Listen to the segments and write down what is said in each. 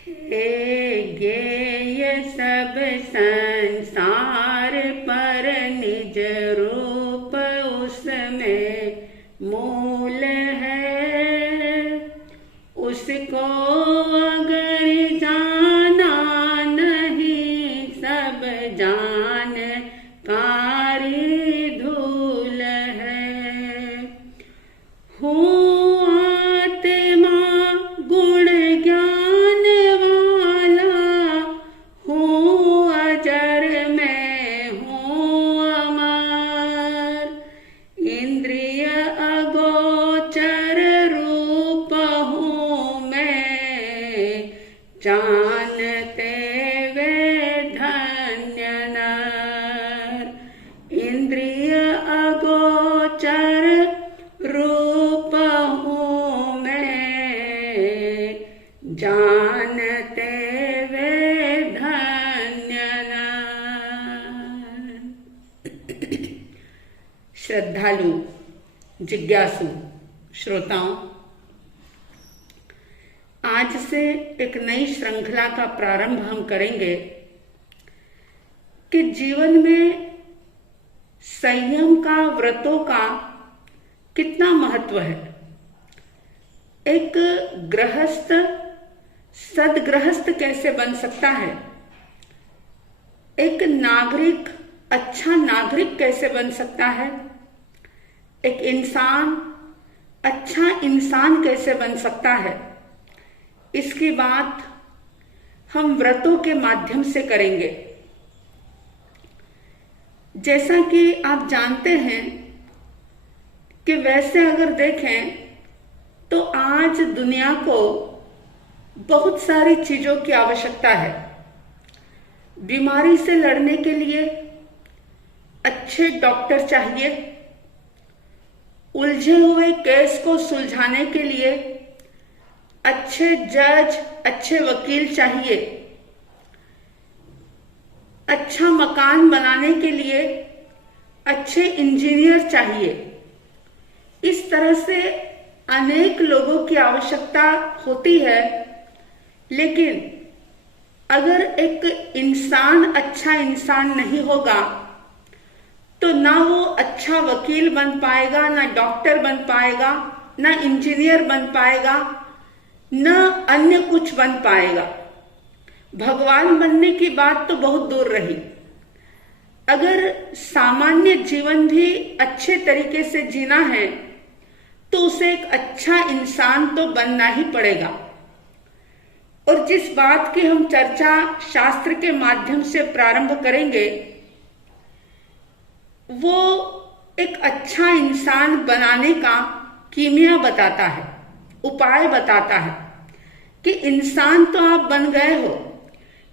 हे ज्ञेय सब संसार पर निज रूप उसमें मूल है। उसको अगर जाना नहीं सब जान कारी धूल है। हूँ आत्मा गुण ज्ञान वाला, हूँ अजर मैं हूँ अमर। इंद्रिय अगोचर रूप हूँ मैं, जानते वे धन्य नर। इंद्रिय अगोचर रूप हूँ मैं, जानते वे धन्य नर। श्रद्धालु जिज्ञासु श्रोताओं, आज से एक नई श्रृंखला का प्रारंभ हम करेंगे कि जीवन में संयम का, व्रतों का कितना महत्व है। एक गृहस्थ सदगृहस्थ कैसे बन सकता है, एक नागरिक अच्छा नागरिक कैसे बन सकता है, एक इंसान अच्छा इंसान कैसे बन सकता है, इसकी बात हम व्रतों के माध्यम से करेंगे। जैसा कि आप जानते हैं कि वैसे अगर देखें तो आज दुनिया को बहुत सारी चीजों की आवश्यकता है। बीमारी से लड़ने के लिए अच्छे डॉक्टर चाहिए, उलझे हुए केस को सुलझाने के लिए अच्छे जज, अच्छे वकील चाहिए, अच्छा मकान बनाने के लिए अच्छे इंजीनियर चाहिए। इस तरह से अनेक लोगों की आवश्यकता होती है, लेकिन अगर एक इंसान अच्छा इंसान नहीं होगा तो ना वो अच्छा वकील बन पाएगा, ना डॉक्टर बन पाएगा, ना इंजीनियर बन पाएगा, न अन्य कुछ बन पाएगा। भगवान बनने की बात तो बहुत दूर रही। अगर सामान्य जीवन भी अच्छे तरीके से जीना है तो उसे एक अच्छा इंसान तो बनना ही पड़ेगा। और जिस बात की हम चर्चा शास्त्र के माध्यम से प्रारंभ करेंगे वो एक अच्छा इंसान बनाने का कीमिया बताता है, उपाय बताता है कि इंसान तो आप बन गए हो,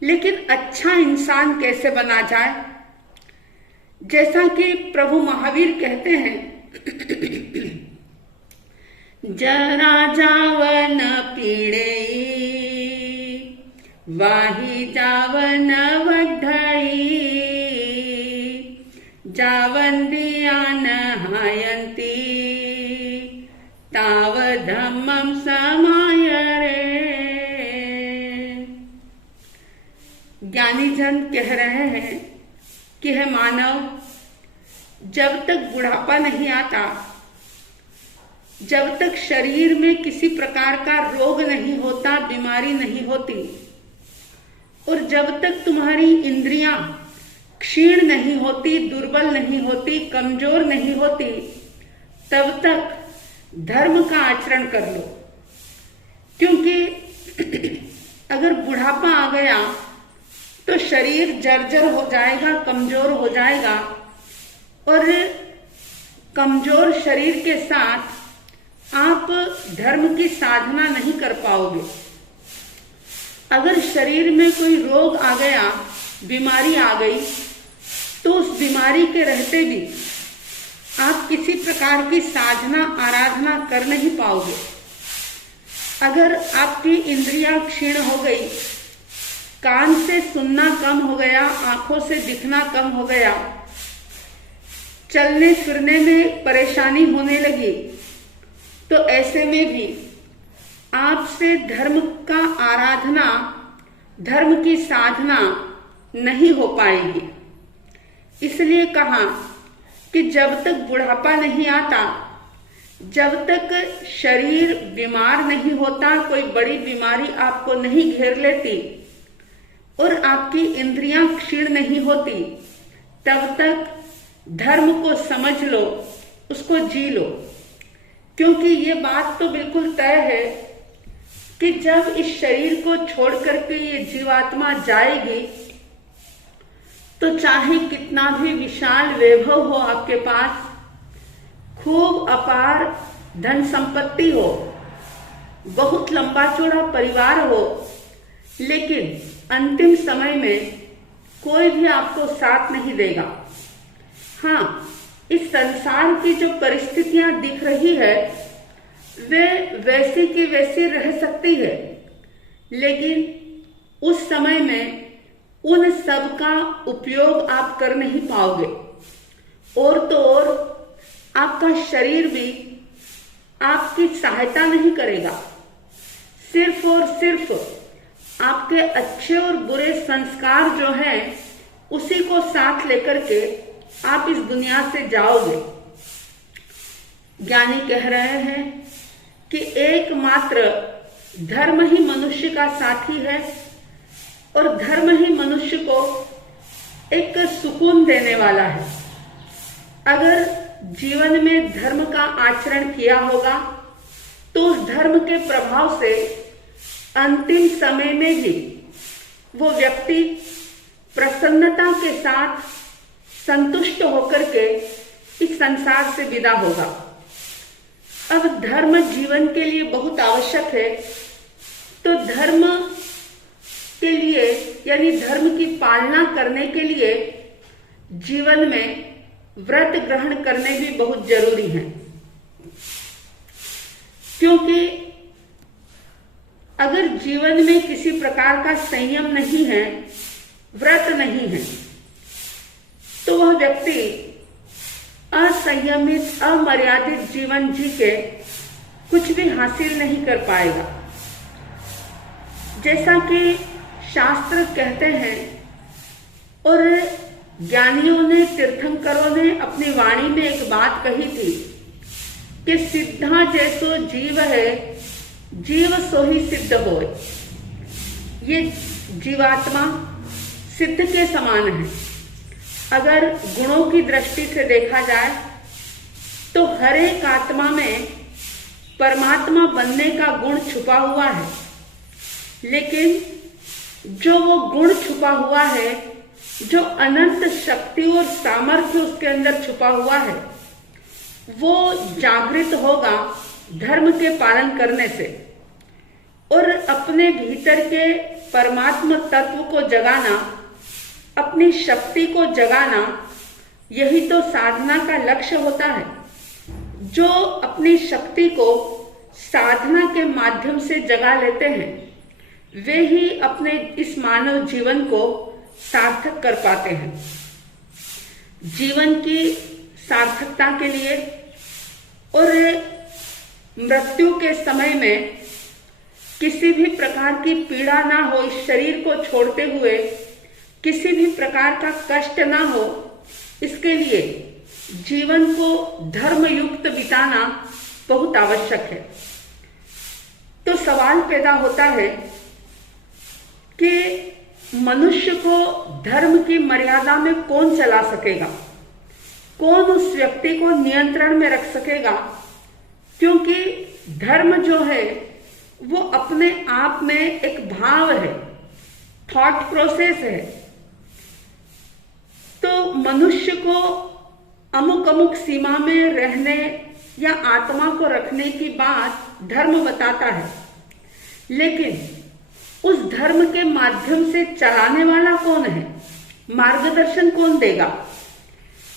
लेकिन अच्छा इंसान कैसे बना जाए। जैसा कि प्रभु महावीर कहते हैं, जरा जावन पीड़े वाही जावन वढई, जावन दिया नहायंती ताव धम्मम समाय रे। ज्ञानी जन कह रहे हैं कि है मानव, जब तक बुढ़ापा नहीं आता, जब तक शरीर में किसी प्रकार का रोग नहीं होता, बीमारी नहीं होती, और जब तक तुम्हारी इंद्रियां क्षीण नहीं होती, दुर्बल नहीं होती, कमजोर नहीं होती, तब तक धर्म का आचरण कर लो। क्योंकि अगर बुढ़ापा आ गया तो शरीर जर्जर हो जाएगा, कमजोर हो जाएगा, और कमजोर शरीर के साथ आप धर्म की साधना नहीं कर पाओगे। अगर शरीर में कोई रोग आ गया, बीमारी आ गई, तो उस बीमारी के रहते भी आप किसी प्रकार की साधना आराधना कर नहीं पाओगे। अगर आपकी इंद्रियां क्षीण हो गई, कान से सुनना कम हो गया, आंखों से दिखना कम हो गया, चलने फिरने में परेशानी होने लगी, तो ऐसे में भी आपसे धर्म का आराधना धर्म की साधना नहीं हो पाएगी। इसलिए कहा कि जब तक बुढ़ापा नहीं आता, जब तक शरीर बीमार नहीं होता, कोई बड़ी बीमारी आपको नहीं घेर लेती और आपकी इंद्रियां क्षीण नहीं होती, तब तक धर्म को समझ लो, उसको जी लो। क्योंकि ये बात तो बिल्कुल तय है कि जब इस शरीर को छोड़ करके ये जीवात्मा जाएगी, तो चाहे कितना भी विशाल वैभव हो आपके पास, खूब अपार धन संपत्ति हो, बहुत लंबा चौड़ा परिवार हो, लेकिन अंतिम समय में कोई भी आपको साथ नहीं देगा। हाँ, इस संसार की जो परिस्थितियां दिख रही है वे वैसी की वैसी रह सकती है, लेकिन उस समय में उन सब का उपयोग आप कर नहीं पाओगे। और तो और आपका शरीर भी आपकी सहायता नहीं करेगा। सिर्फ और सिर्फ आपके अच्छे और बुरे संस्कार जो हैं उसी को साथ लेकर के आप इस दुनिया से जाओगे। ज्ञानी कह रहे हैं कि एकमात्र धर्म ही मनुष्य का साथी है और धर्म ही मनुष्य को एक सुकून देने वाला है। अगर जीवन में धर्म का आचरण किया होगा तो उस धर्म के प्रभाव से अंतिम समय में भी वो व्यक्ति प्रसन्नता के साथ संतुष्ट होकर के इस संसार से विदा होगा। अब धर्म जीवन के लिए बहुत आवश्यक है, तो धर्म के लिए यानी धर्म की पालना करने के लिए जीवन में व्रत ग्रहण करने भी बहुत जरूरी है। क्योंकि अगर जीवन में किसी प्रकार का संयम नहीं है, व्रत नहीं है, तो वह व्यक्ति असंयमित अमर्यादित जीवन जी के कुछ भी हासिल नहीं कर पाएगा। जैसा कि शास्त्र कहते हैं और ज्ञानियों ने, तीर्थंकरों ने अपनी वाणी में एक बात कही थी कि सिद्धा जैसो जीव है, जीव सो ही सिद्ध होए। ये जीवात्मा सिद्ध के समान है। अगर गुणों की दृष्टि से देखा जाए तो हर एक आत्मा में परमात्मा बनने का गुण छुपा हुआ है, लेकिन जो वो गुण छुपा हुआ है, जो अनंत शक्ति और सामर्थ्य उसके अंदर छुपा हुआ है, वो जागृत होगा धर्म के पालन करने से। और अपने भीतर के परमात्मा तत्व को जगाना, अपनी शक्ति को जगाना, यही तो साधना का लक्ष्य होता है। जो अपनी शक्ति को साधना के माध्यम से जगा लेते हैं, वे ही अपने इस मानव जीवन को सार्थक कर पाते हैं। जीवन की सार्थकता के लिए और मृत्यु के समय में किसी भी प्रकार की पीड़ा ना हो, इस शरीर को छोड़ते हुए किसी भी प्रकार का कष्ट ना हो, इसके लिए जीवन को धर्म युक्त बिताना बहुत आवश्यक है। तो सवाल पैदा होता है कि मनुष्य को धर्म की मर्यादा में कौन चला सकेगा, कौन उस व्यक्ति को नियंत्रण में रख सकेगा? क्योंकि धर्म जो है वो अपने आप में एक भाव है, थॉट प्रोसेस है। तो मनुष्य को अमुक अमुक सीमा में रहने या आत्मा को रखने की बात धर्म बताता है, लेकिन उस धर्म के माध्यम से चलाने वाला कौन है, मार्गदर्शन कौन देगा?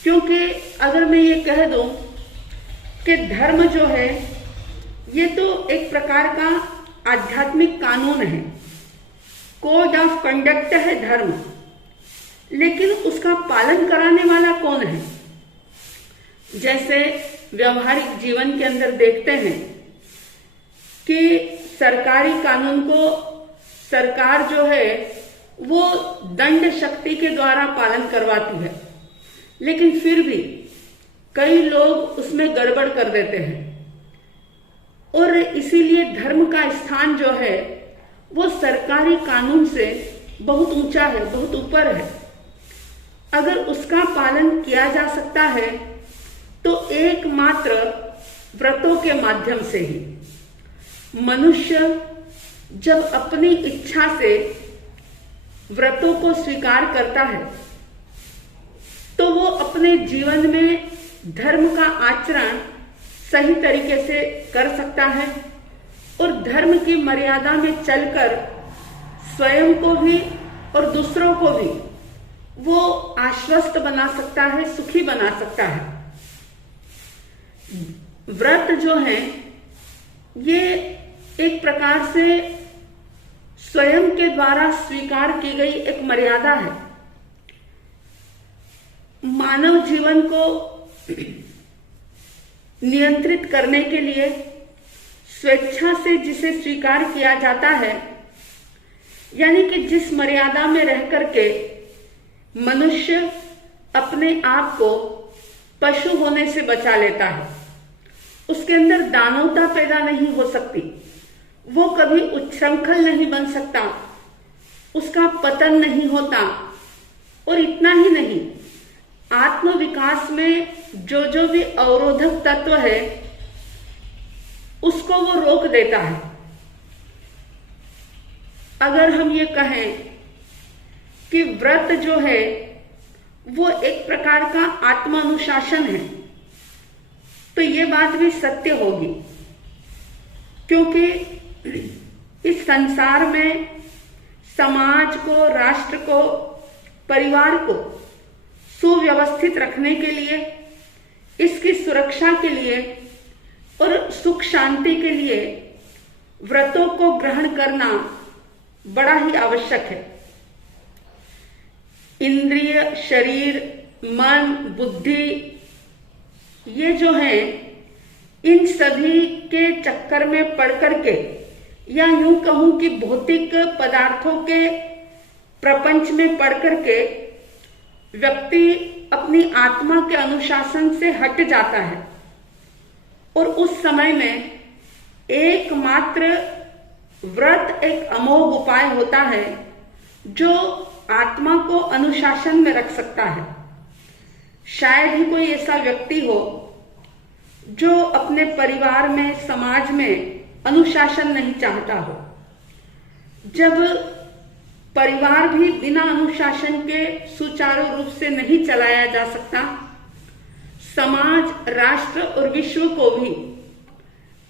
क्योंकि अगर मैं ये कह दूं कि धर्म जो है ये तो एक प्रकार का आध्यात्मिक कानून है, कोड ऑफ कंडक्ट है धर्म, लेकिन उसका पालन कराने वाला कौन है? जैसे व्यवहारिक जीवन के अंदर देखते हैं कि सरकारी कानून को सरकार जो है वो दंड शक्ति के द्वारा पालन करवाती है, लेकिन फिर भी कई लोग उसमें गड़बड़ कर देते हैं और इसीलिए धर्म का स्थान जो है वो सरकारी कानून से बहुत ऊंचा है, बहुत ऊपर है। अगर उसका पालन किया जा सकता है तो एकमात्र व्रतों के माध्यम से ही। मनुष्य जब अपनी इच्छा से व्रतों को स्वीकार करता है तो वो अपने जीवन में धर्म का आचरण सही तरीके से कर सकता है और धर्म की मर्यादा में चलकर स्वयं को भी और दूसरों को भी वो आश्वस्त बना सकता है, सुखी बना सकता है। व्रत जो है ये एक प्रकार से स्वयं के द्वारा स्वीकार की गई एक मर्यादा है। मानव जीवन को नियंत्रित करने के लिए स्वेच्छा से जिसे स्वीकार किया जाता है, यानी कि जिस मर्यादा में रह करके मनुष्य अपने आप को पशु होने से बचा लेता है, उसके अंदर दानवता पैदा नहीं हो सकती, वो कभी उच्छृंखल नहीं बन सकता, उसका पतन नहीं होता। और इतना ही नहीं, आत्म विकास में जो भी अवरोधक तत्व है उसको वो रोक देता है। अगर हम ये कहें कि व्रत जो है वो एक प्रकार का आत्म अनुशासन है तो ये बात भी सत्य होगी, क्योंकि इस संसार में समाज को, राष्ट्र को, परिवार को सुव्यवस्थित रखने के लिए, इसकी सुरक्षा के लिए और सुख शांति के लिए व्रतों को ग्रहण करना बड़ा ही आवश्यक है। इंद्रिय, शरीर, मन, बुद्धि, ये जो है इन सभी के चक्कर में पड़ करके, या यूं कहूं कि भौतिक पदार्थों के प्रपंच में पड़ करके व्यक्ति अपनी आत्मा के अनुशासन से हट जाता है और उस समय में एकमात्र व्रत एक अमोघ उपाय होता है जो आत्मा को अनुशासन में रख सकता है। शायद ही कोई ऐसा व्यक्ति हो जो अपने परिवार में, समाज में अनुशासन नहीं चाहता हो। जब परिवार भी बिना अनुशासन के सुचारू रूप से नहीं चलाया जा सकता, समाज, राष्ट्र और विश्व को भी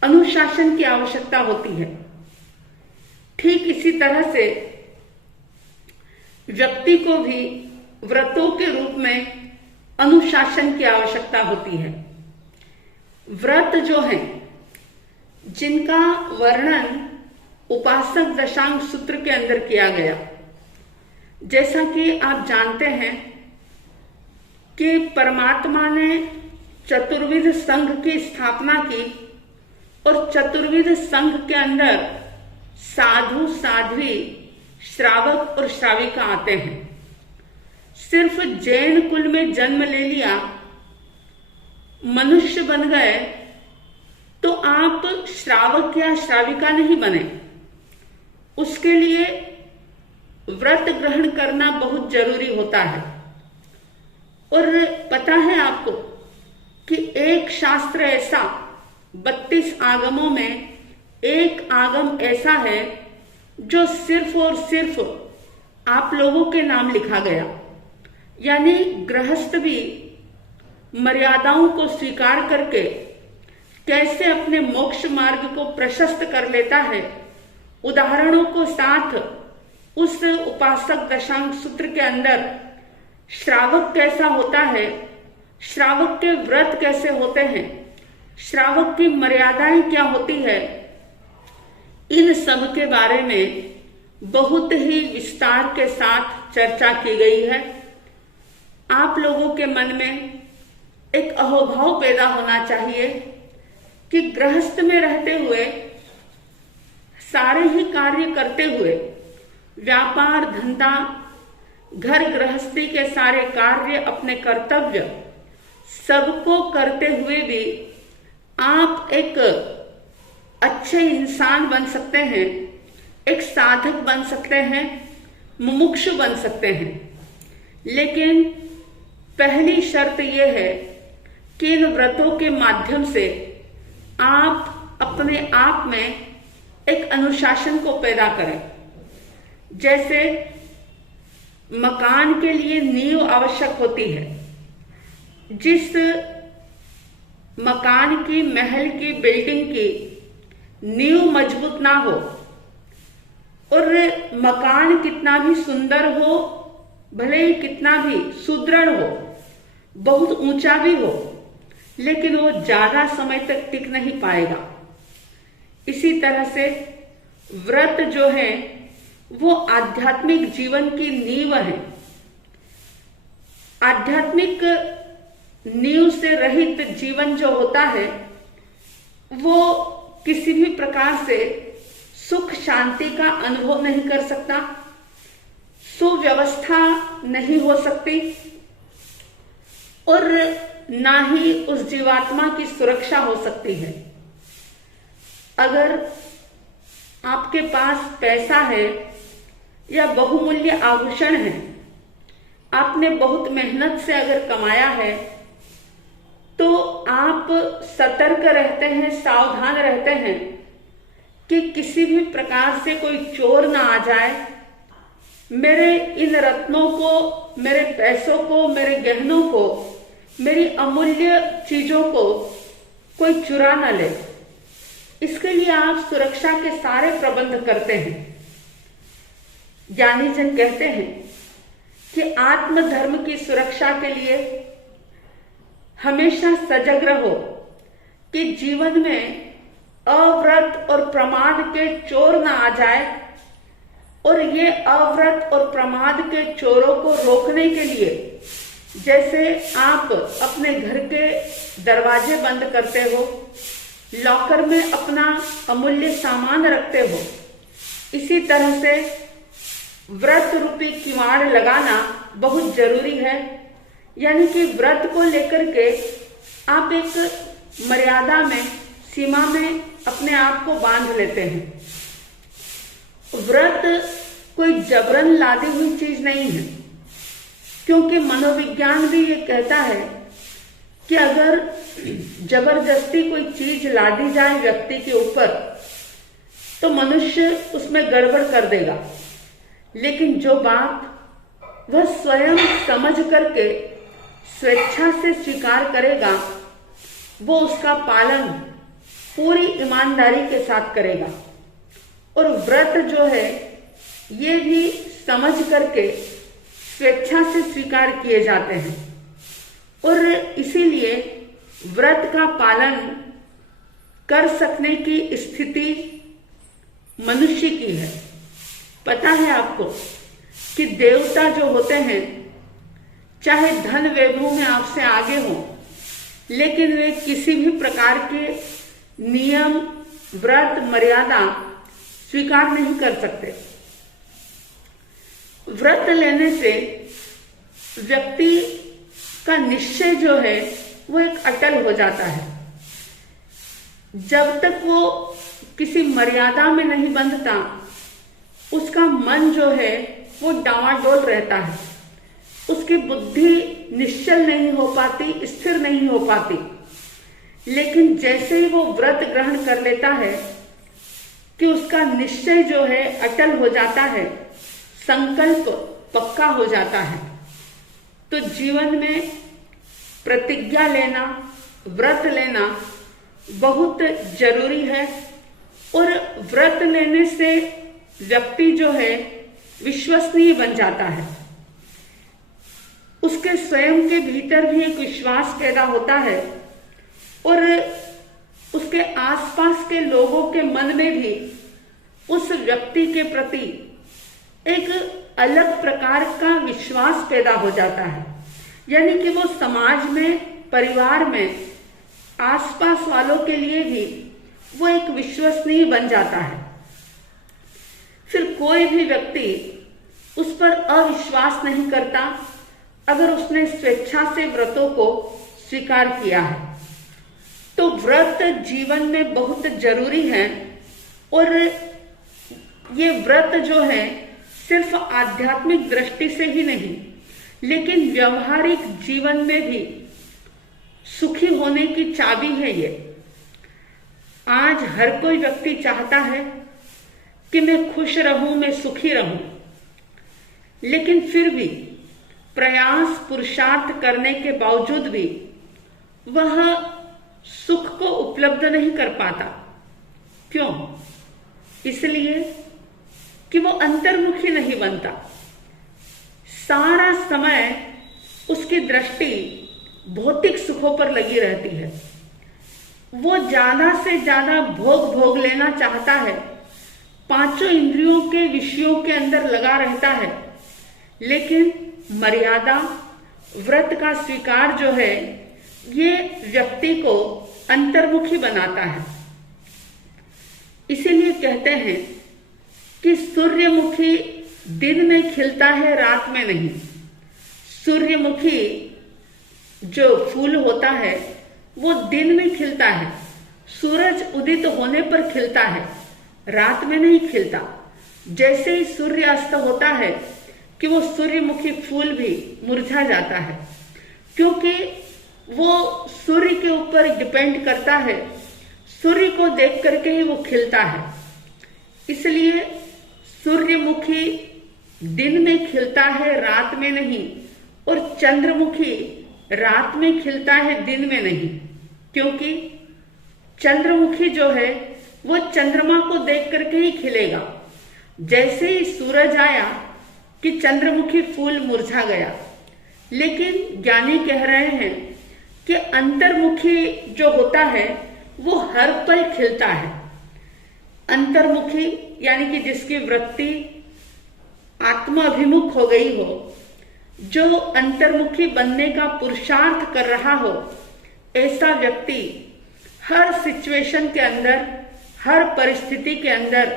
अनुशासन की आवश्यकता होती है। ठीक इसी तरह से व्यक्ति को भी व्रतों के रूप में अनुशासन की आवश्यकता होती है। व्रत जो है जिनका वर्णन उपासक दशांग सूत्र के अंदर किया गया, जैसा कि आप जानते हैं कि परमात्मा ने चतुर्विध संघ की स्थापना की और चतुर्विध संघ के अंदर साधु, साध्वी, श्रावक और श्राविका आते हैं। सिर्फ जैन कुल में जन्म ले लिया, मनुष्य बन गए तो आप श्रावक या श्राविका नहीं बने। उसके लिए व्रत ग्रहण करना बहुत जरूरी होता है। और पता है आपको कि एक शास्त्र ऐसा, 32 आगमों में एक आगम ऐसा है जो सिर्फ और सिर्फ आप लोगों के नाम लिखा गया। यानी गृहस्थ भी मर्यादाओं को स्वीकार करके कैसे अपने मोक्ष मार्ग को प्रशस्त कर लेता है, उदाहरणों को साथ उस उपासक दशांग सूत्र के अंदर श्रावक कैसा होता है, श्रावक के व्रत कैसे होते हैं, श्रावक की मर्यादाएं क्या होती है, इन सब के बारे में बहुत ही विस्तार के साथ चर्चा की गई है। आप लोगों के मन में एक अहोभाव पैदा होना चाहिए कि गृहस्थ में रहते हुए, सारे ही कार्य करते हुए व्यापार धंधा, घर गृहस्थी के सारे कार्य, अपने कर्तव्य सबको करते हुए भी आप एक अच्छे इंसान बन सकते हैं, एक साधक बन सकते हैं, मुमुक्षु बन सकते हैं। लेकिन पहली शर्त यह है कि इन व्रतों के माध्यम से आप अपने आप में एक अनुशासन को पैदा करें। जैसे मकान के लिए नींव आवश्यक होती है। जिस मकान की, महल की, बिल्डिंग की नींव मजबूत ना हो और मकान कितना भी सुंदर हो, भले ही कितना भी सुदृढ़ हो, बहुत ऊंचा भी हो, लेकिन वो ज्यादा समय तक टिक नहीं पाएगा। इसी तरह से व्रत जो है वो आध्यात्मिक जीवन की नींव है। आध्यात्मिक नींव से रहित जीवन जो होता है वो किसी भी प्रकार से सुख शांति का अनुभव नहीं कर सकता, सुव्यवस्था नहीं हो सकती और ना ही उस जीवात्मा की सुरक्षा हो सकती है। अगर आपके पास पैसा है या बहुमूल्य आभूषण है, आपने बहुत मेहनत से अगर कमाया है, तो आप सतर्क रहते हैं, सावधान रहते हैं कि किसी भी प्रकार से कोई चोर ना आ जाए, मेरे इन रत्नों को, मेरे पैसों को, मेरे गहनों को, मेरी अमूल्य चीजों को कोई चुरा न ले। इसके लिए आप सुरक्षा के सारे प्रबंध करते हैं। ज्ञानी जन कहते हैं कि आत्मधर्म की सुरक्षा के लिए हमेशा सजग रहो कि जीवन में अव्रत और प्रमाद के चोर न आ जाए, और ये अव्रत और प्रमाद के चोरों को रोकने के लिए जैसे आप अपने घर के दरवाजे बंद करते हो, लॉकर में अपना अमूल्य सामान रखते हो, इसी तरह से व्रत रूपी किवाड़ लगाना बहुत जरूरी है। यानी कि व्रत को लेकर के आप एक मर्यादा में, सीमा में अपने आप को बांध लेते हैं। व्रत कोई जबरन लादी हुई चीज नहीं है, क्योंकि मनोविज्ञान भी ये कहता है कि अगर जबरदस्ती कोई चीज ला दी जाए व्यक्ति के ऊपर तो मनुष्य उसमें गड़बड़ कर देगा, लेकिन जो बात वह स्वयं समझ करके स्वेच्छा से स्वीकार करेगा वो उसका पालन पूरी ईमानदारी के साथ करेगा। और व्रत जो है ये भी समझ करके स्वेच्छा से स्वीकार किए जाते हैं, और इसीलिए व्रत का पालन कर सकने की स्थिति मनुष्य की है। पता है आपको कि देवता जो होते हैं चाहे धन वैभव में आपसे आगे हो, लेकिन वे किसी भी प्रकार के नियम, व्रत, मर्यादा स्वीकार नहीं कर सकते। व्रत लेने से व्यक्ति का निश्चय जो है वो एक अटल हो जाता है। जब तक वो किसी मर्यादा में नहीं बंधता, उसका मन जो है वो डावाडोल रहता है, उसकी बुद्धि निश्चल नहीं हो पाती, स्थिर नहीं हो पाती। लेकिन जैसे ही वो व्रत ग्रहण कर लेता है कि उसका निश्चय जो है अटल हो जाता है, संकल्प पक्का हो जाता है, तो जीवन में प्रतिज्ञा लेना, व्रत लेना बहुत जरूरी है। और व्रत लेने से व्यक्ति जो है विश्वसनीय बन जाता है, उसके स्वयं के भीतर भी एक विश्वास पैदा होता है और उसके आसपास के लोगों के मन में भी उस व्यक्ति के प्रति एक अलग प्रकार का विश्वास पैदा हो जाता है। यानी कि वो समाज में, परिवार में, आसपास वालों के लिए भी वो एक विश्वसनीय बन जाता है। फिर कोई भी व्यक्ति उस पर अविश्वास नहीं करता अगर उसने स्वेच्छा से व्रतों को स्वीकार किया है। तो व्रत जीवन में बहुत जरूरी है और ये व्रत जो है सिर्फ आध्यात्मिक दृष्टि से ही नहीं लेकिन व्यवहारिक जीवन में भी सुखी होने की चाबी है। ये आज हर कोई व्यक्ति चाहता है कि मैं खुश रहूं, मैं सुखी रहूं, लेकिन फिर भी प्रयास पुरुषार्थ करने के बावजूद भी वह सुख को उपलब्ध नहीं कर पाता। क्यों? इसलिए कि वो अंतर्मुखी नहीं बनता। सारा समय उसकी दृष्टि भौतिक सुखों पर लगी रहती है। वो ज्यादा से ज्यादा भोग लेना चाहता है, पांचों इंद्रियों के विषयों के अंदर लगा रहता है, लेकिन मर्यादा व्रत का स्वीकार जो है ये व्यक्ति को अंतर्मुखी बनाता है। इसीलिए कहते हैं कि सूर्यमुखी दिन में खिलता है, रात में नहीं। सूर्यमुखी जो फूल होता है वो दिन में खिलता है, सूरज उदित होने पर खिलता है, रात में नहीं खिलता। जैसे ही सूर्य अस्त होता है कि वो सूर्यमुखी फूल भी मुरझा जाता है, क्योंकि वो सूर्य के ऊपर डिपेंड करता है, सूर्य को देख करके ही वो खिलता है। इसलिए सूर्यमुखी दिन में खिलता है, रात में नहीं, और चंद्रमुखी रात में खिलता है, दिन में नहीं, क्योंकि चंद्रमुखी जो है वो चंद्रमा को देख करके ही खिलेगा। जैसे ही सूरज आया कि चंद्रमुखी फूल मुरझा गया। लेकिन ज्ञानी कह रहे हैं कि अंतर्मुखी जो होता है वो हर पल खिलता है। अंतर्मुखी यानी कि जिसकी वृत्ति आत्माभिमुख हो गई हो, जो अंतर्मुखी बनने का पुरुषार्थ कर रहा हो, ऐसा व्यक्ति हर सिचुएशन के अंदर, हर परिस्थिति के अंदर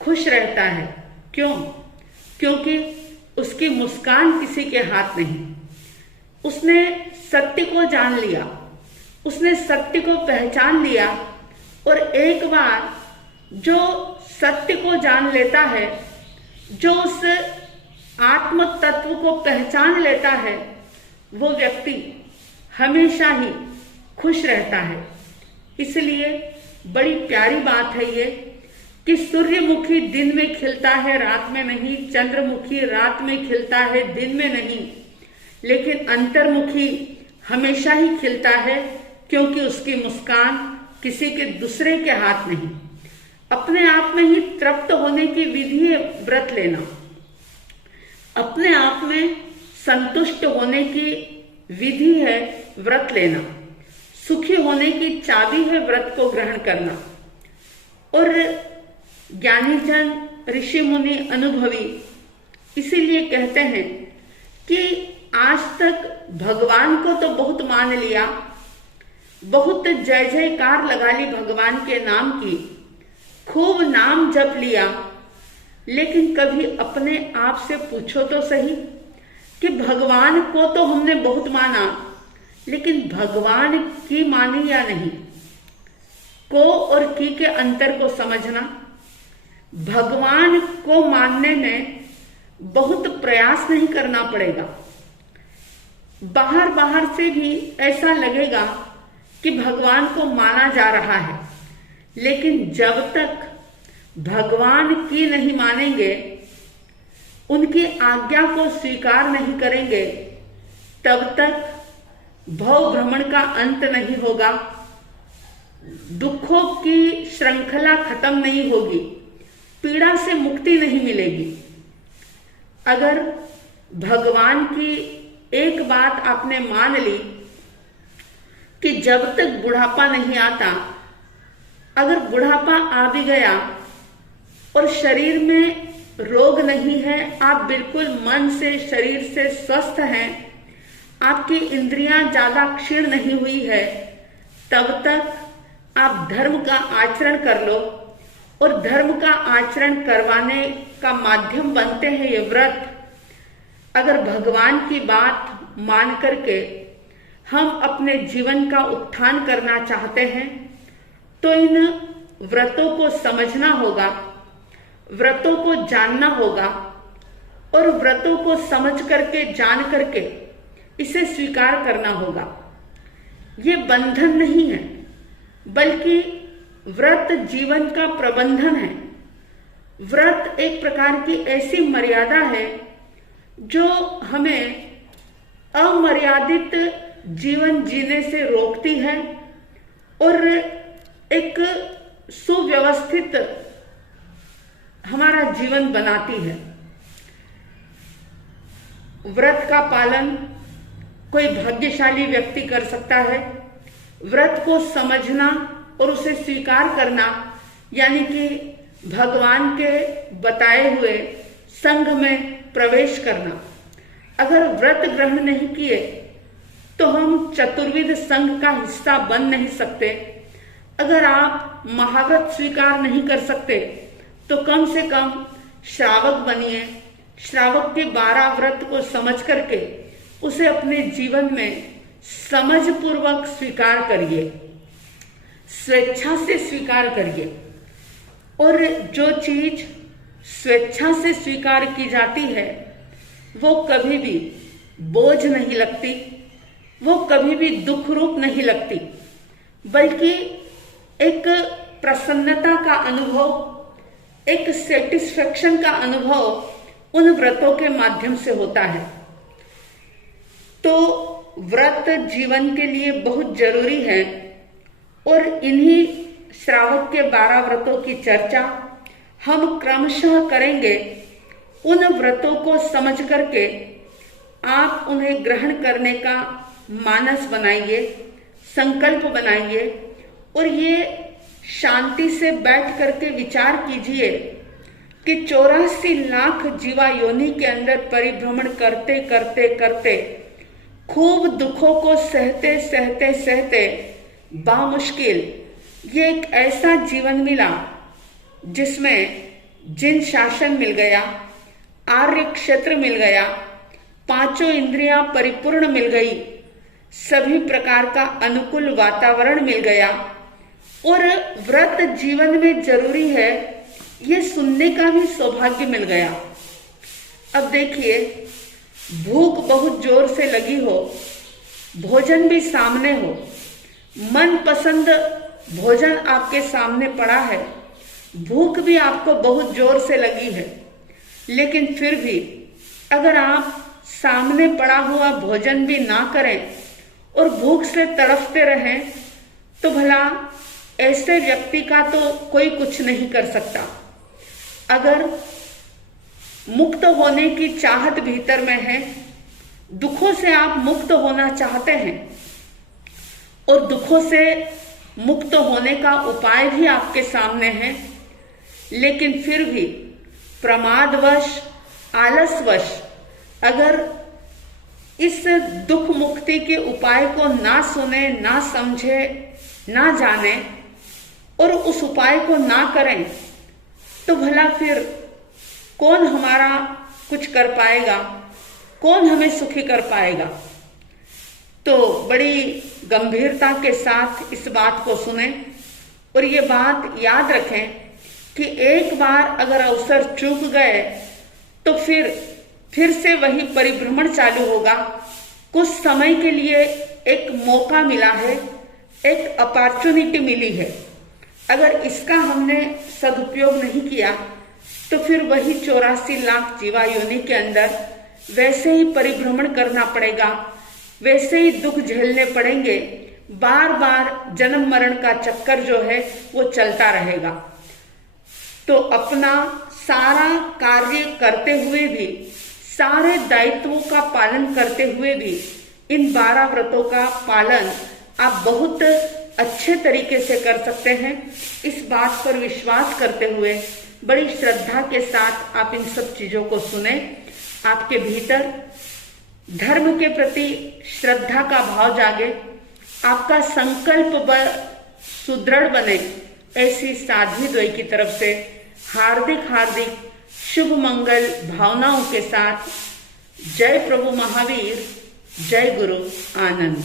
खुश रहता है। क्यों? क्योंकि उसकी मुस्कान किसी के हाथ नहीं। उसने सत्य को जान लिया, उसने सत्य को पहचान लिया, और एक बार जो सत्य को जान लेता है, जो उस आत्म तत्व को पहचान लेता है, वो व्यक्ति हमेशा ही खुश रहता है। इसलिए बड़ी प्यारी बात है ये कि सूर्यमुखी दिन में खिलता है, रात में नहीं, चंद्रमुखी रात में खिलता है, दिन में नहीं, लेकिन अंतर्मुखी हमेशा ही खिलता है, क्योंकि उसकी मुस्कान किसी के दूसरे के हाथ नहीं। अपने आप में ही तृप्त होने की विधि है व्रत लेना, अपने आप में संतुष्ट होने की विधि है व्रत लेना, सुखी होने की चाबी है व्रत को ग्रहण करना। और ज्ञानी जन, ऋषि मुनि, अनुभवी इसीलिए कहते हैं कि आज तक भगवान को तो बहुत मान लिया, बहुत जय जयकार लगा ली भगवान के नाम की, खूब नाम जप लिया, लेकिन कभी अपने आप से पूछो तो सही कि भगवान को तो हमने बहुत माना, लेकिन भगवान की मानी या नहीं। को और की के अंतर को समझना। भगवान को मानने में बहुत प्रयास नहीं करना पड़ेगा। बाहर बाहर से भी ऐसा लगेगा कि भगवान को माना जा रहा है, लेकिन जब तक भगवान की नहीं मानेंगे, उनकी आज्ञा को स्वीकार नहीं करेंगे, तब तक भव भ्रमण का अंत नहीं होगा, दुखों की श्रृंखला खत्म नहीं होगी, पीड़ा से मुक्ति नहीं मिलेगी। अगर भगवान की एक बात आपने मान ली कि जब तक बुढ़ापा नहीं आता, अगर बुढ़ापा आ भी गया और शरीर में रोग नहीं है, आप बिल्कुल मन से, शरीर से स्वस्थ हैं, आपकी इंद्रियां ज्यादा क्षीण नहीं हुई है, तब तक आप धर्म का आचरण कर लो और धर्म का आचरण करवाने का माध्यम बनते हैं ये व्रत। अगर भगवान की बात मान करके हम अपने जीवन का उत्थान करना चाहते हैं तो इन व्रतों को समझना होगा, व्रतों को जानना होगा और व्रतों को समझ करके जान करके इसे स्वीकार करना होगा। ये बंधन नहीं है, बल्कि व्रत जीवन का प्रबंधन है। व्रत एक प्रकार की ऐसी मर्यादा है जो हमें अमर्यादित जीवन जीने से रोकती है और एक सुव्यवस्थित हमारा जीवन बनाती है। व्रत का पालन कोई भाग्यशाली व्यक्ति कर सकता है। व्रत को समझना और उसे स्वीकार करना यानी कि भगवान के बताए हुए संघ में प्रवेश करना। अगर व्रत ग्रहण नहीं किए तो हम चतुर्विध संघ का हिस्सा बन नहीं सकते। अगर आप महाव्रत स्वीकार नहीं कर सकते तो कम से कम श्रावक बनिए। श्रावक के 12 व्रत को समझ करके उसे अपने जीवन में समझ पूर्वक स्वीकार करिए, स्वेच्छा से स्वीकार करिए। और जो चीज स्वेच्छा से स्वीकार की जाती है वो कभी भी बोझ नहीं लगती, वो कभी भी दुख रूप नहीं लगती, बल्कि एक प्रसन्नता का अनुभव, एक सेटिस्फेक्शन का अनुभव उन व्रतों के माध्यम से होता है। तो व्रत जीवन के लिए बहुत जरूरी है और इन्हीं श्रावक के 12 व्रतों की चर्चा हम क्रमशः करेंगे। उन व्रतों को समझ करके आप उन्हें ग्रहण करने का मानस बनाइए, संकल्प बनाइए और ये शांति से बैठ करके विचार कीजिए कि 84 लाख जीवा योनि के अंदर परिभ्रमण करते करते करते खूब दुखों को सहते सहते सहते बामुश्किल ये एक ऐसा जीवन मिला जिसमें जिन शासन मिल गया, आर्य क्षेत्र मिल गया, 5 इंद्रियां परिपूर्ण मिल गई, सभी प्रकार का अनुकूल वातावरण मिल गया और व्रत जीवन में जरूरी है ये सुनने का भी सौभाग्य मिल गया। अब देखिए, भूख बहुत जोर से लगी हो, भोजन भी सामने हो, मन पसंद भोजन आपके सामने पड़ा है, भूख भी आपको बहुत जोर से लगी है, लेकिन फिर भी अगर आप सामने पड़ा हुआ भोजन भी ना करें और भूख से तड़फते रहें तो भला ऐसे व्यक्ति का तो कोई कुछ नहीं कर सकता। अगर मुक्त होने की चाहत भीतर में है, दुखों से आप मुक्त होना चाहते हैं और दुखों से मुक्त होने का उपाय भी आपके सामने है, लेकिन फिर भी प्रमादवश, आलसवश अगर इस दुख मुक्ति के उपाय को ना सुने, ना समझे, ना जाने और उस उपाय को ना करें तो भला फिर कौन हमारा कुछ कर पाएगा, कौन हमें सुखी कर पाएगा। तो बड़ी गंभीरता के साथ इस बात को सुने और ये बात याद रखें कि एक बार अगर अवसर चूक गए तो फिर से वही परिभ्रमण चालू होगा। कुछ समय के लिए एक मौका मिला है, एक अपॉर्चुनिटी मिली है, अगर इसका हमने सदुपयोग नहीं किया तो फिर वही 84 लाख जीवा योनि के अंदर वैसे ही परिभ्रमण करना पड़ेगा, वैसे ही दुख झेलने पड़ेंगे, बार बार जन्म मरण का चक्कर जो है वो चलता रहेगा। तो अपना सारा कार्य करते हुए भी, सारे दायित्वों का पालन करते हुए भी इन 12 व्रतों का पालन आप बहुत अच्छे तरीके से कर सकते हैं। इस बात पर विश्वास करते हुए बड़ी श्रद्धा के साथ आप इन सब चीजों को सुने। आपके भीतर धर्म के प्रति श्रद्धा का भाव जागे, आपका संकल्प सुदृढ़ बने ऐसी साध्वी द्वय की तरफ से हार्दिक हार्दिक शुभ मंगल भावनाओं के साथ जय प्रभु महावीर, जय गुरु आनंद।